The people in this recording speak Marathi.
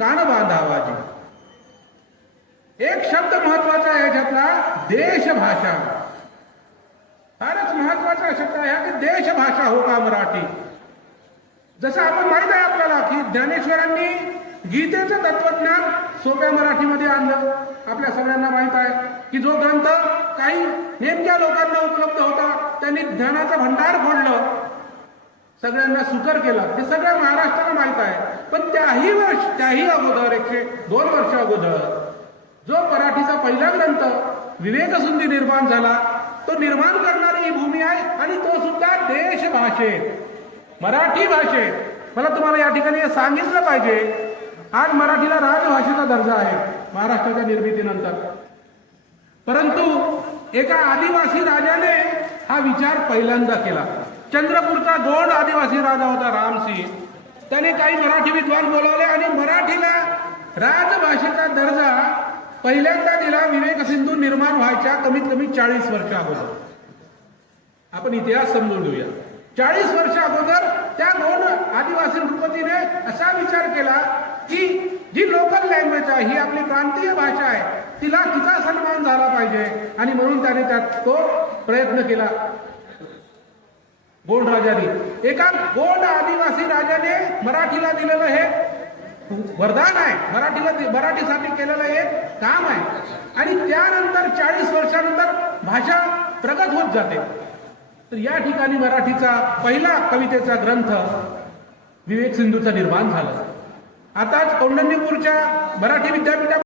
कान बांधावाजी. एक शब्द महत्वाचा आहे याच्यातला, देशभाषा. फारच महत्वाचा शब्द आहे की देशभाषा हो का मराठी. जसं आपण माहित आहे आपल्याला की ज्ञानेश्वरांनी गीतेचं तत्वज्ञान सोप्या मराठीमध्ये आणलं. आपल्या सगळ्यांना माहित आहे की जो ग्रंथ काही नेमक्या लोकांना उपलब्ध होता त्यांनी ज्ञानाचं भंडार फोडलं, सगळ्यांना सुकर केलं. हे सगळ्या महाराष्ट्राला माहित आहे. पण त्याही अगोदर 102 वर्ष अगोदर जो मराठीचा पहिला ग्रंथ विवेकसिंधू निर्माण झाला, तो निर्माण करणारी ही भूमी आहे आणि तो सुद्धा देशभाषेत, मराठी भाषेत. मला तुम्हाला या ठिकाणी सांगितलं पाहिजे, आज मराठीला राजभाषेचा दर्जा आहे महाराष्ट्राच्या निर्मितीनंतर. परंतु एका आदिवासी राजाने हा विचार पहिल्यांदा केला. चंद्रपूरचा गोंड आदिवासी राजा होता रामसिंग. त्याने काही मराठी विद्वान बोलावले आणि मराठीला राजभाषेचा दर्जा पहिल्यांदा दिला विवेकसिंधू निर्माण व्हायच्या कमीत कमी 40 वर्ष अगोदर. आपण इतिहास समजून घेऊया. 40 वर्ष अगोदर त्या गोंड आदिवासी नृपतीने असा विचार केला की जी लोकल लँग्वेज आहे, ही आपली प्रांतीय भाषा आहे, तिचा सन्मान झाला पाहिजे आणि म्हणून त्याने त्यात तो प्रयत्न केला. गोंड राजाने, एका गोंड आदिवासी राजाने मराठीला दिलेलं हे वरदान आहे, मराठीसाठी केलेलं एक काम आहे. आणि त्यानंतर 40 वर्षानंतर भाषा प्रगत होत जाते. तर या ठिकाणी मराठीचा पहिला कवितेचा ग्रंथ विवेकसिंधूचं निर्माण झालं. आताच कौंडण्यपूरच्या मराठी विद्यापीठात